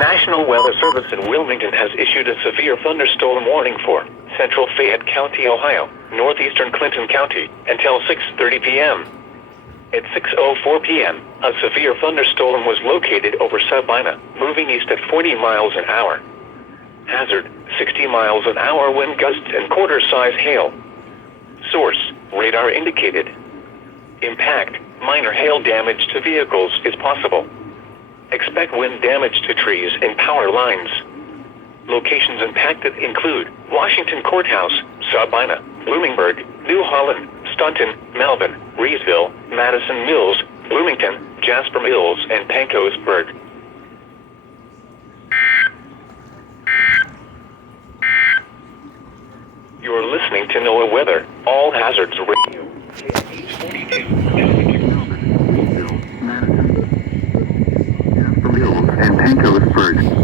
National Weather Service in Wilmington has issued a severe thunderstorm warning for central Fayette County, Ohio, northeastern Clinton County, until 6:30 p.m. At 6:04 p.m., a severe thunderstorm was located over Sabina, moving east at 40 miles an hour. Hazard, 60 miles an hour wind gusts and quarter-size hail. Source, radar indicated. Impact, minor hail damage to vehicles is possible. Expect wind damage to trees and power lines. Locations impacted include Washington Courthouse, Sabina, Bloomingburg, New Holland, Staunton, Melvin, Reesville, Madison Mills, Bloomington, Jasper Mills, and Pancosburg. You're listening to NOAA Weather, All Hazards Radio. Mills and Pancosburg.